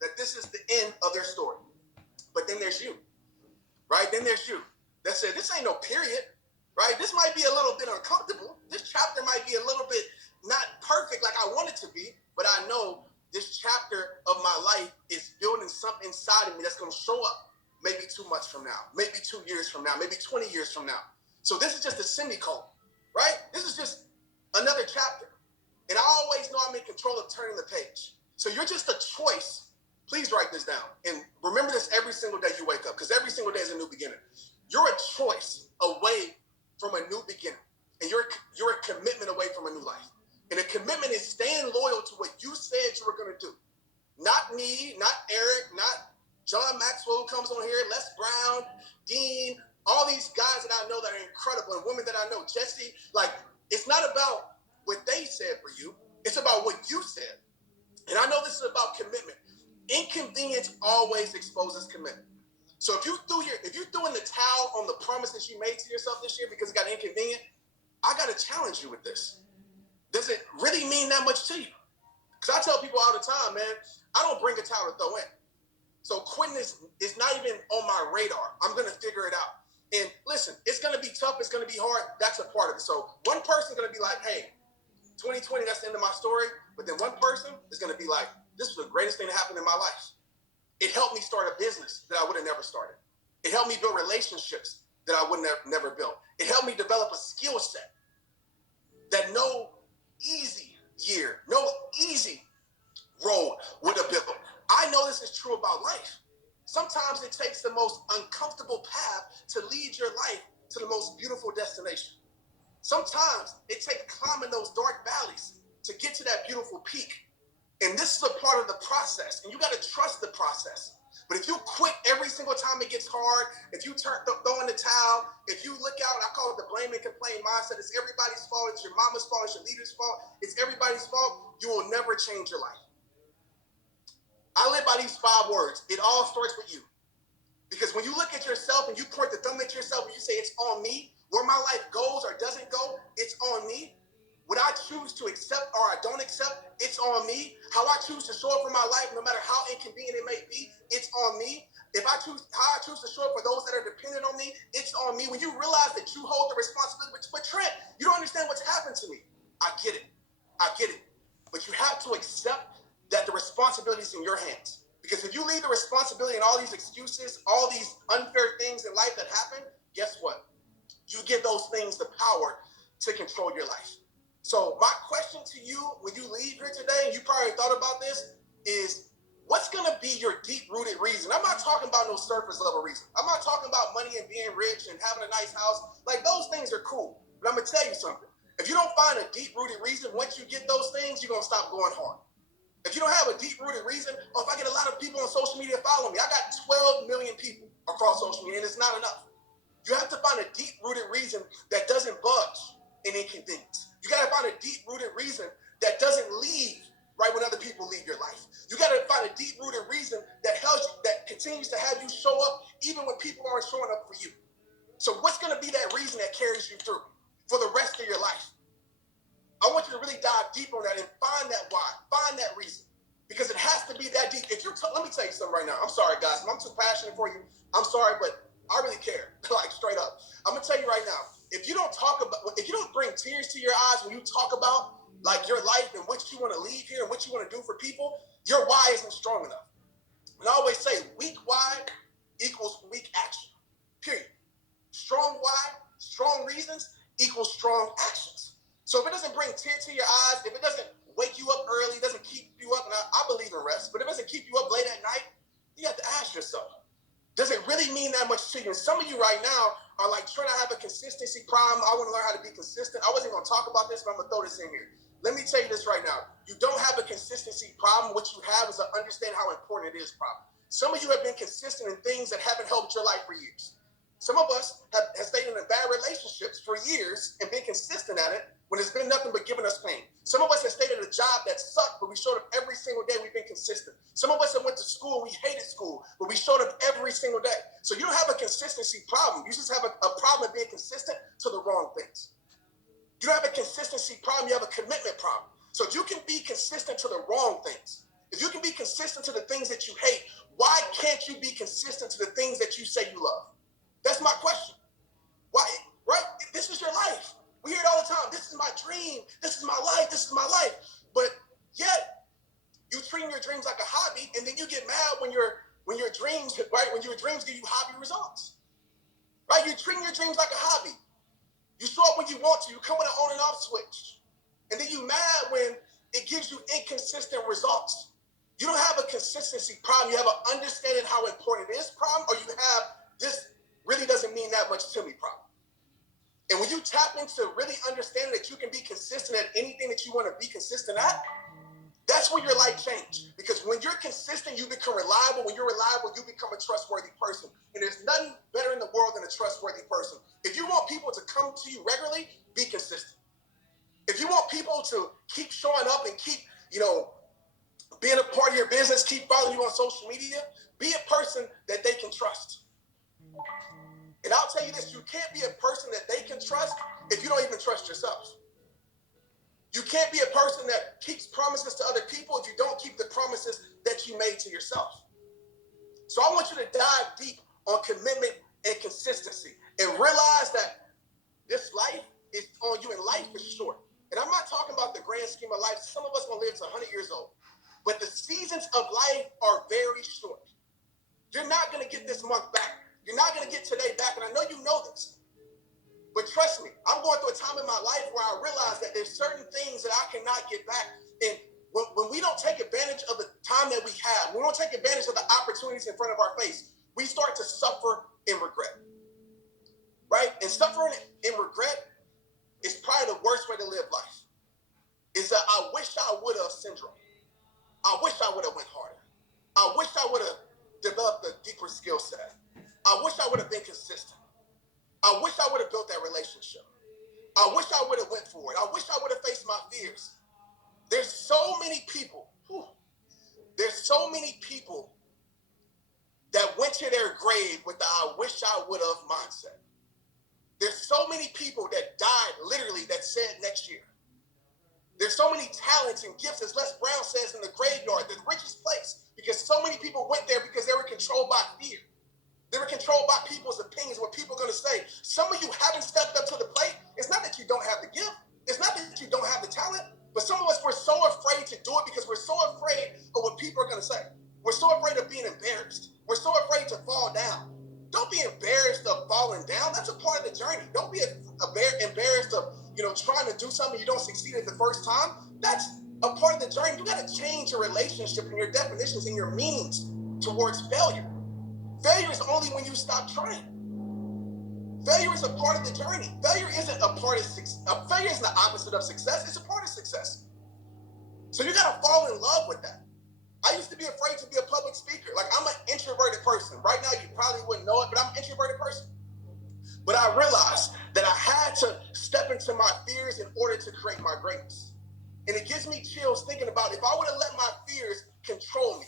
that this is the end of their story. But then there's you, right? Then there's you that said, this ain't no period, right? This might be a little bit uncomfortable. This chapter might be a little bit not perfect like I want it to be, but I know this chapter of my life is building something inside of me that's going to show up maybe 2 months from now, maybe 2 years from now, maybe 20 years from now. So this is just a semicolon, right? This is just another chapter. And I always know I'm in control of turning the page. So you're just a choice. Please write this down. And remember this every single day you wake up, because every single day is a new beginning. You're a choice away from a new beginning. And you're a commitment away from a new life. And a commitment is staying loyal to what you said you were going to do. Not me, not Eric, not John Maxwell who comes on here, Les Brown, Dean, all these guys that I know that are incredible, and women that I know, Jesse. Like, it's not about what they said for you. It's about what you said. And I know this is about commitment. Inconvenience always exposes commitment. So if you threw in the towel on the promises you made to yourself this year because it got inconvenient, I got to challenge you with this. Does it really mean that much to you? Because I tell people all the time, man, I don't bring a towel to throw in. So quitting is not even on my radar. I'm going to figure it out. And listen, it's going to be tough. It's going to be hard. That's a part of it. So one person's going to be like, hey, 2020, that's the end of my story. But then one person is going to be like, this was the greatest thing that happened in my life. It helped me start a business that I would have never started. It helped me build relationships that I would have never built. It helped me develop a skill set that no easy year, no easy road would have built. I know this is true about life. Sometimes it takes the most uncomfortable path to lead your life to the most beautiful destination. Sometimes it takes climbing those dark valleys to get to that beautiful peak. And this is a part of the process, and you got to trust the process. But if you quit every single time it gets hard, if you throw in the towel, if you look out, I call it the blame and complain mindset. It's everybody's fault. It's your mama's fault. It's your leader's fault. It's everybody's fault. You will never change your life. I live by these 5 words. It all starts with you. Because when you look at yourself and you point the thumb at yourself and you say it's on me, where my life goes or doesn't go, it's on me. What I choose to accept or I don't accept, it's on me. How I choose to show up for my life, no matter how inconvenient it may be, it's on me. How I choose to show up for those that are dependent on me, it's on me. When you realize that you hold the responsibility, but Trent, you don't understand what's happened to me. I get it. But you have to accept that the responsibility is in your hands. Because if you leave the responsibility and all these excuses, all these unfair things in life that happen, guess what? You give those things the power to control your life. So my question to you when you leave here today, and you probably thought about this, is what's going to be your deep-rooted reason? I'm not talking about no surface-level reason. I'm not talking about money and being rich and having a nice house. Like, those things are cool. But I'm going to tell you something. If you don't find a deep-rooted reason, once you get those things, you're going to stop going hard. If you don't have a deep-rooted reason, or if I get a lot of people on social media following me, I got 12 million people across social media, and it's not enough. You have to find a deep-rooted reason that doesn't budge in inconvenience. You got to find a deep-rooted reason that doesn't leave right when other people leave your life. You got to find a deep-rooted reason that continues to have you show up even when people aren't showing up for you. So what's going to be that reason that carries you through for the rest of your life? I want you to really dive deep on that and find that why, find that reason, because it has to be that deep. Let me tell you something right now. I'm sorry, guys. If I'm too passionate for you, I'm sorry, but I really care. Like, straight up. I'm going to tell you right now, if you don't bring tears to your eyes when you talk about like your life and what you want to leave here and what you want to do for people, your why isn't strong enough. And I always say weak why equals weak action, period. Strong why, strong reasons equals strong actions. So if it doesn't bring tears to your eyes, if it doesn't wake you up early, doesn't keep you up, and I believe in rest, but if it doesn't keep you up late at night, you have to ask yourself, does it really mean that much to you? And some of you right now are like, trying to have a consistency problem. I want to learn how to be consistent. I wasn't going to talk about this, but I'm going to throw this in here. Let me tell you this right now. You don't have a consistency problem. What you have is an understand how important it is problem. Some of you have been consistent in things that haven't helped your life for years. Some of us have stayed in bad relationships for years and been consistent at it when it's been nothing but giving us pain. Some of us have stayed at a job that sucked, but we showed up every single day. We've been consistent. Some of us have went to school, we hated school, but we showed up every single day. So you don't have a consistency problem. You just have a problem of being consistent to the wrong things. You don't have a consistency problem. You have a commitment problem. So you can be consistent to the wrong things. If you can be consistent to the things that you hate, why can't you be consistent to the things that you say you love? That's my question. Why, right? This is your life. We hear it all the time. This is my dream. This is my life. This is my life. But yet, you treat your dreams like a hobby, and then you get mad when your dreams, right? When your dreams give you hobby results, right? You're treating your dreams like a hobby. You show up when you want to. You come with an on and off switch, and then you mad when it gives you inconsistent results. You don't have a consistency problem. You have an understanding how important it is problem, or you have this really doesn't mean that much to me problem. And when you tap into really understanding that you can be consistent at anything that you want to be consistent at, that's when your life changes. Because when you're consistent, you become reliable. When you're reliable, you become a trustworthy person. And there's nothing better in the world than a trustworthy person. If you want people to come to you regularly, be consistent. If you want people to keep showing up and keep, being a part of your business, keep following you on social media, be a person that they can trust. And I'll tell you this, you can't be a person that they can trust if you don't even trust yourself. You can't be a person that keeps promises to other people if you don't keep the promises that you made to yourself. So I want you to dive deep on commitment and consistency and realize that this life is on you, and life is short. And I'm not talking about the grand scheme of life. Some of us will live to 100 years old. But the seasons of life are very short. You're not going to get this month back. You're not going to get today back. And I know you know this. But trust me, I'm going through a time in my life where I realize that there's certain things that I cannot get back. And when we don't take advantage of the time that we have, we don't take advantage of the opportunities in front of our face, we start to suffer in regret. Right? And suffering in regret is probably the worst way to live life. Is that I wish I would have syndrome. I wish I would have went harder. I wish I would have developed a deeper skill set. I wish I would have been consistent. I wish I would have built that relationship. I wish I would have went for it. I wish I would have faced my fears. There's so many people. There's so many people that went to their grave with the I wish I would have mindset. There's so many people that died literally that said next year. There's so many talents and gifts, as Les Brown says, in the graveyard, the richest place, because so many people went there because they were controlled by fear. They were controlled by people's opinions, what people are going to say. Some of you haven't stepped up to the plate. It's not that you don't have the gift. It's not that you don't have the talent. But some of us, we're so afraid to do it because we're so afraid of what people are going to say. We're so afraid of being embarrassed. We're so afraid to fall down. Don't be embarrassed of falling down. That's a part of the journey. Don't be embarrassed of, trying to do something you don't succeed at the first time. That's a part of the journey. You got to change your relationship and your definitions and your meanings towards failure. Failure is only when you stop trying. Failure is a part of the journey. Failure isn't a part of success. Failure isn't the opposite of success. It's a part of success. So you got to fall in love with that. I used to be afraid to be a public speaker. Like, I'm an introverted person. Right now, you probably wouldn't know it, but I'm an introverted person. But I realized that I had to step into my fears in order to create my greatness. And it gives me chills thinking about if I would have let my fears control me,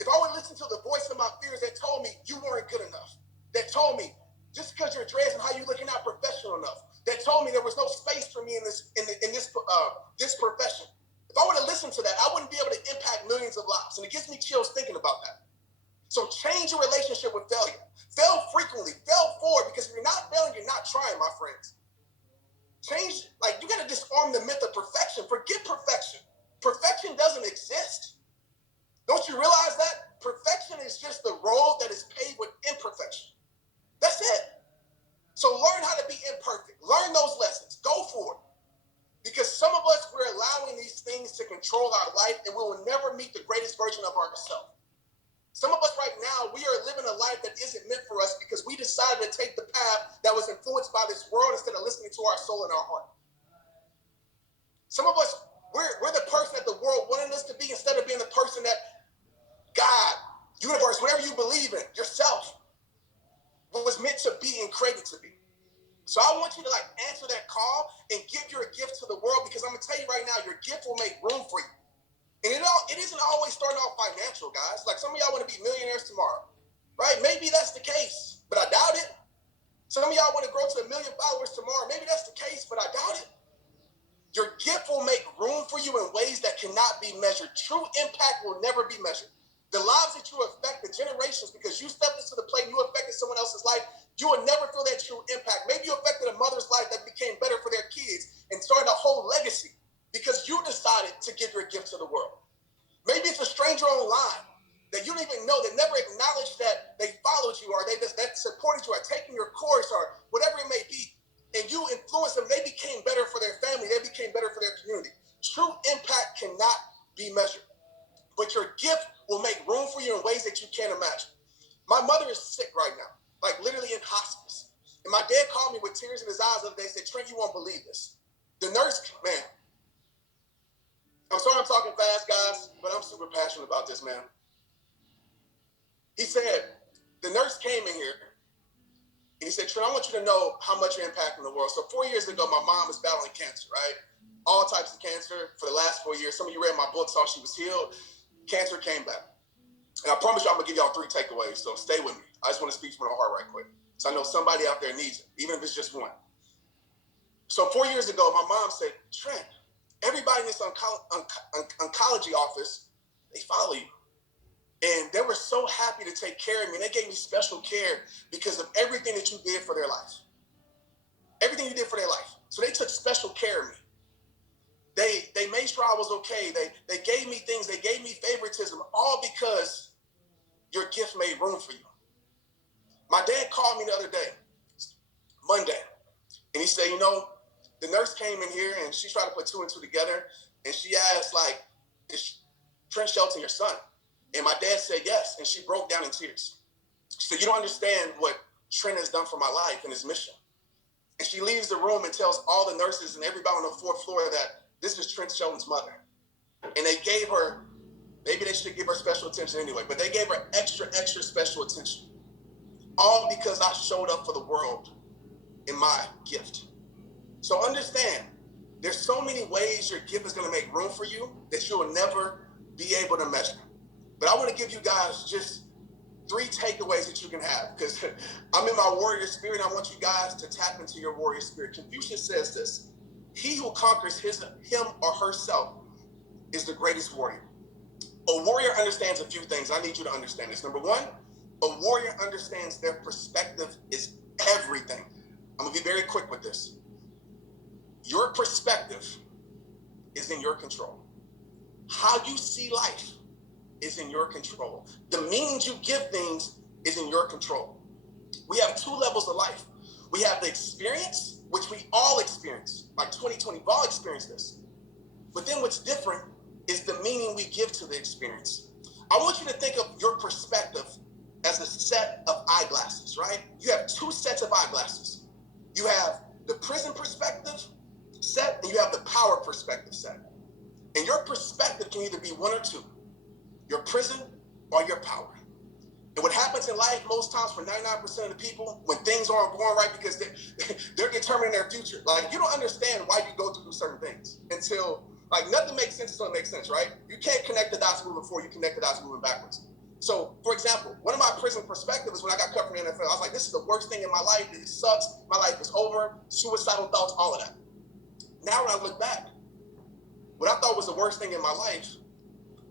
if I would listen to the voice of my fears that told me you weren't good enough, that told me just because you're dressed and how you're looking not professional enough, that told me there was no space for me in this profession. If I would have listened to that, I wouldn't be able to impact millions of lives. And it gives me chills thinking about that. So change your relationship with failure. Fail frequently. Fail forward, because if you're not failing, you're not trying, my friends. Change, you got to disarm the myth of perfection. Forget perfection. Perfection doesn't exist. Don't you realize that? Perfection is just the road that is paved with imperfection. That's it. So learn how to be imperfect. Learn those lessons. Go for it. Because some of us, we're allowing these things to control our life, and we will never meet the greatest version of ourselves. Some of us right now, we are living a life that isn't meant for us because we decided to take the path that was influenced by this world instead of listening to our soul and our heart. Some of us, we're the person that the world wanted us to be instead of being the person that God, universe, whatever you believe in, yourself, was meant to be and created to be. So I want you to answer that call and give your gift to the world, because I'm going to tell you right now, your gift will make room for you. And it isn't always starting off financial, guys. Some of y'all want to be millionaires tomorrow, right? Maybe that's the case, but I doubt it. Some of y'all want to grow to 1 million followers tomorrow. Maybe that's the case, but I doubt it. Your gift will make room for you in ways that cannot be measured. True impact will never be measured. The lives that you affect, the generations, because you stepped into the plate and you affected someone else's life, you will never feel that true impact. Maybe you affected a mother's life that became better for their kids and started a whole legacy because you decided to give your gift to the world. Maybe it's a stranger online that you don't even know, that never acknowledged that they followed you or that supported you or taking your course or whatever it may be. And you influenced them. They became better for their family. They became better for their community. True impact cannot be measured. But your gift will make room for you in ways that you can't imagine. My mother is sick right now, like literally in hospice. And my dad called me with tears in his eyes the other day and said, Trent, you won't believe this. The nurse, man, I'm sorry I'm talking fast, guys, but I'm super passionate about this, man. He said, the nurse came in here and he said, Trent, I want you to know how much you're impacting the world. So 4 years ago, my mom was battling cancer, right? All types of cancer for the last 4 years. Some of you read my book, saw she was healed. Cancer came back. And I promise you I'm going to give y'all 3 takeaways, so stay with me. I just want to speak from my heart right quick. So I know somebody out there needs it, even if it's just one. So 4 years ago, my mom said, Trent, everybody in this oncology office, they follow you. And they were so happy to take care of me. And they gave me special care because of everything that you did for their life. Everything you did for their life. So they took special care of me. They made sure I was okay. They gave me things. They gave me favoritism, all because your gift made room for you. My dad called me the other day, Monday, and he said, you know, the nurse came in here and she tried to put 2 and 2 together. And she asked, like, is Trent Shelton your son? And my dad said yes, and she broke down in tears. She said, you don't understand what Trent has done for my life and his mission. And she leaves the room and tells all the nurses and everybody on the 4th floor that this is Trent Shelton's mother. And they gave her, maybe they should give her special attention anyway, but they gave her extra special attention. All because I showed up for the world in my gift. So understand, there's so many ways your gift is going to make room for you that you will never be able to measure. But I want to give you guys just 3 takeaways that you can have, because I'm in my warrior spirit. I want you guys to tap into your warrior spirit. Confucius says this: he who conquers him or herself is the greatest warrior. A warrior understands a few things. I need you to understand this. Number 1, a warrior understands their perspective is everything. I'm going to be very quick with this. Your perspective is in your control. How you see life is in your control. The meanings you give things is in your control. We have 2 levels of life. We have the experience, which we all experience. Like 2020, we've all experienced this. But then what's different is the meaning we give to the experience. I want you to think of your perspective as a set of eyeglasses, right? You have 2 sets of eyeglasses. You have the prison perspective set and you have the power perspective set. And your perspective can either be 1 or 2. Your prison or your power. And what happens in life most times for 99% of the people, when things aren't going right, because they're determining their future. Like, you don't understand why you go through certain things until, like, nothing makes sense until it makes sense, right? You can't connect the dots moving forward, you connect the dots moving backwards. So, for example, one of my prison perspectives is when I got cut from the NFL, I was like, this is the worst thing in my life. It sucks. My life is over. Suicidal thoughts, all of that. Now when I look back, what I thought was the worst thing in my life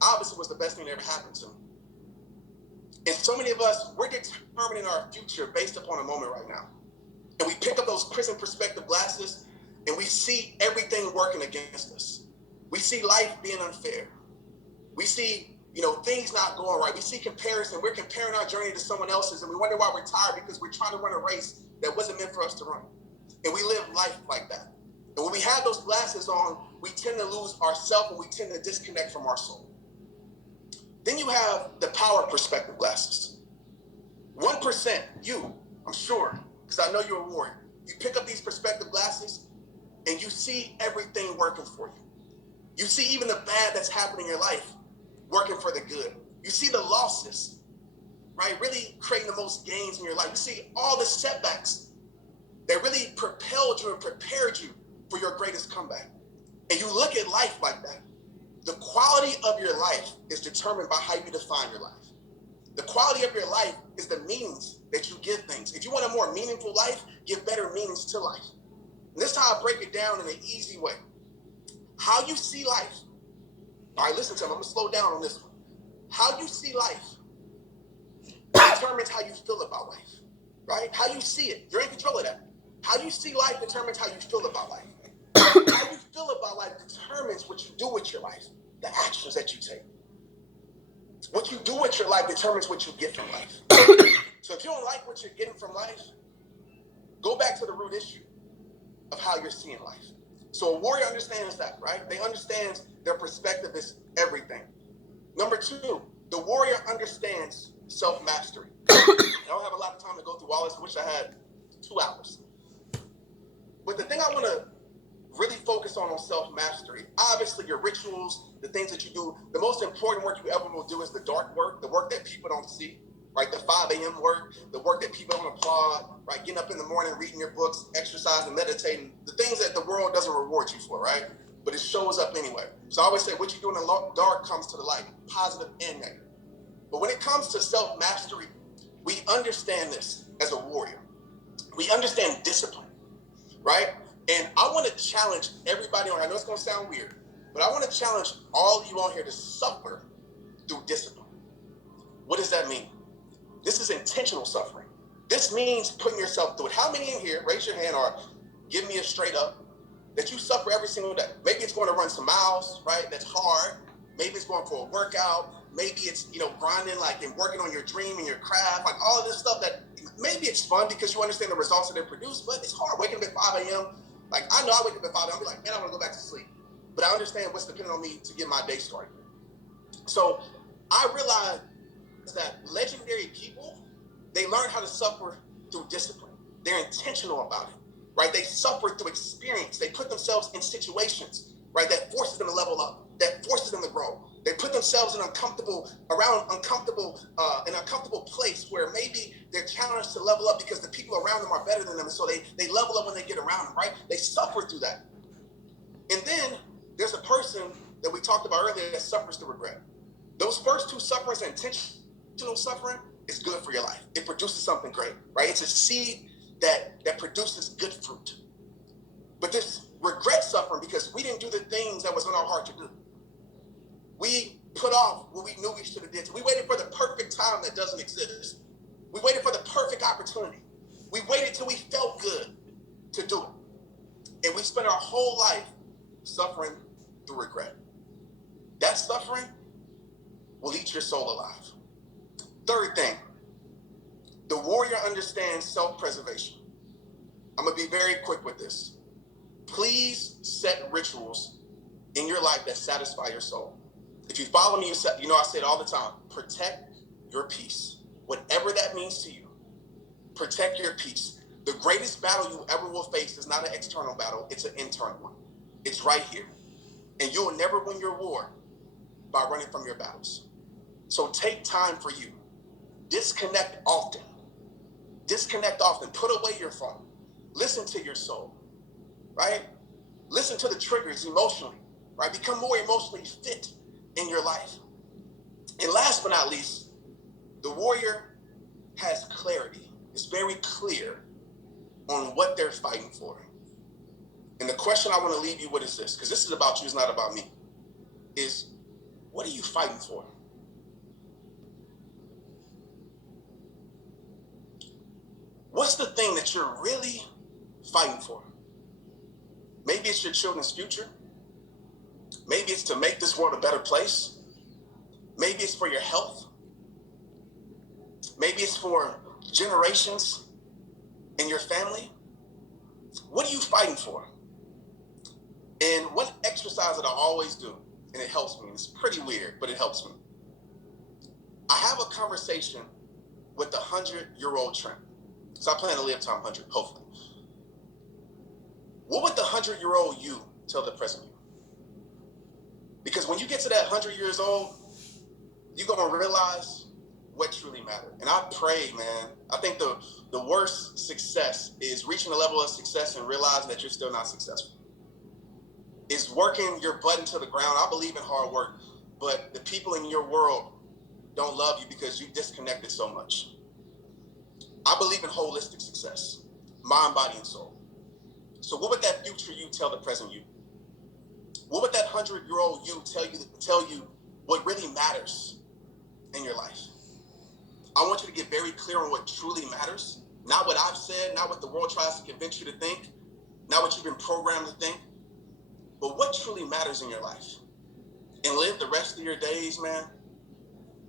obviously was the best thing that ever happened to me. And so many of us, we're determining our future based upon a moment right now. And we pick up those prison perspective glasses and we see everything working against us. We see life being unfair. We see, things not going right. We see comparison. We're comparing our journey to someone else's and we wonder why we're tired because we're trying to run a race that wasn't meant for us to run. And we live life like that. And when we have those glasses on, we tend to lose ourselves and we tend to disconnect from our soul. Then you have the power perspective glasses. 1%, I'm sure, because I know you're a warrior. You pick up these perspective glasses and you see everything working for you. You see even the bad that's happening in your life working for the good. You see the losses, right? Really creating the most gains in your life. You see all the setbacks that really propelled you and prepared you for your greatest comeback. And you look at life like that. The quality of your life is determined by how you define your life. The quality of your life is the meanings that you give things. If you want a more meaningful life, give better meanings to life. And this is how I break it down in an easy way. How you see life. All right, listen to me. I'm going to slow down on this one. How you see life determines how you feel about life, right? How you see it. You're in control of that. How you see life determines how you feel about life. How you feel about life determines what you do with your life, the actions that you take. What you do with your life determines what you get from life. So if you don't like what you're getting from life, go back to the root issue of how you're seeing life. So a warrior understands that, right? They understand their perspective is everything. Number two, the warrior understands self-mastery. I don't have a lot of time to go through all this. I wish I had 2 hours. But the thing I want to really focus on self-mastery, obviously your rituals, the things that you do, the most important work you ever will do is the dark work, the work that people don't see, right? The 5 a.m. work, the work that people don't applaud, right? Getting up in the morning, reading your books, exercising, meditating, the things that the world doesn't reward you for, right? But it shows up anyway. So I always say what you do in the dark comes to the light, positive and negative. But when it comes to self-mastery, we understand this as a warrior. We understand discipline, right? And I want to challenge everybody on. I know it's going to sound weird, but I want to challenge all of you on here to suffer through discipline. What does that mean? This is intentional suffering. This means putting yourself through it. How many in here, raise your hand or give me a straight up, that you suffer every single day? Maybe it's going to run some miles, right? That's hard. Maybe it's going for a workout. Maybe it's, grinding like and working on your dream and your craft, like all of this stuff that maybe it's fun because you understand the results that it produce, but it's hard waking up at 5 a.m. Like, I know I wake up at 5 a.m. I'll be like, man, I want to go back to sleep. But I understand what's depending on me to get my day started. So I realized that legendary people, they learn how to suffer through discipline. They're intentional about it, right? They suffer through experience. They put themselves in situations, right, that forces them to level up, that forces them to grow. They put themselves in an uncomfortable place where maybe they're challenged to level up because the people around them are better than them, and so they level up when they get around them, right? They suffer through that. And then there's a person that we talked about earlier that suffers through regret. Those first 2 sufferings, intentional suffering, is good for your life. It produces something great, right? It's a seed that produces good fruit. But this regret suffering because we didn't do the things that was in our heart to do. We put off what we knew we should have did. We waited for the perfect time that doesn't exist. We waited for the perfect opportunity. We waited till we felt good to do it. And we spent our whole life suffering through regret. That suffering will eat your soul alive. Third thing, the warrior understands self-preservation. I'm going to be very quick with this. Please set rituals in your life that satisfy your soul. If you follow me, I say it all the time. Protect your peace. Whatever that means to you, protect your peace. The greatest battle you ever will face is not an external battle. It's an internal one. It's right here. And you will never win your war by running from your battles. So take time for you. Disconnect often. Put away your phone. Listen to your soul, right? Listen to the triggers emotionally, right? Become more emotionally fit in your life. And last but not least, the warrior has clarity. It's very clear on what they're fighting for. And the question I want to leave you with is this, because this is about you, it's not about me, is what are you fighting for? What's the thing that you're really fighting for? Maybe it's your children's future. Maybe it's to make this world a better place. Maybe it's for your health. Maybe it's for generations in your family. What are you fighting for? And one exercise that I always do, and it helps me, it's pretty weird, but it helps me. I have a conversation with the 100-year-old Trent. So I plan to live to 100, hopefully. What would the 100-year-old you tell the present you? Because when you get to that 100 years old, you're going to realize what truly matters. And I pray, man, I think the worst success is reaching a level of success and realizing that you're still not successful. It's working your butt into the ground. I believe in hard work, but the people in your world don't love you because you disconnected so much. I believe in holistic success, mind, body, and soul. So what would that future you tell the present you? What would that 100-year-old you tell you what really matters in your life? I want you to get very clear on what truly matters. Not what I've said, not what the world tries to convince you to think, not what you've been programmed to think, but what truly matters in your life. And live the rest of your days, man,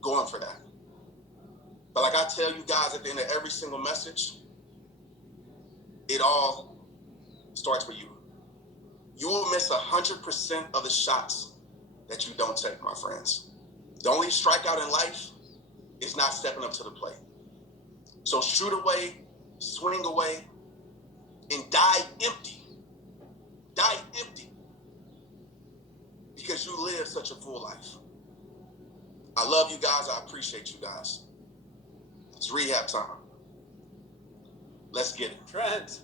going for that. But like I tell you guys at the end of every single message, it all starts with you. You will miss 100% of the shots that you don't take, my friends. The only strikeout in life is not stepping up to the plate. So shoot away, swing away, and die empty. Die empty. Because you live such a full life. I love you guys. I appreciate you guys. It's rehab time. Let's get it. Trent.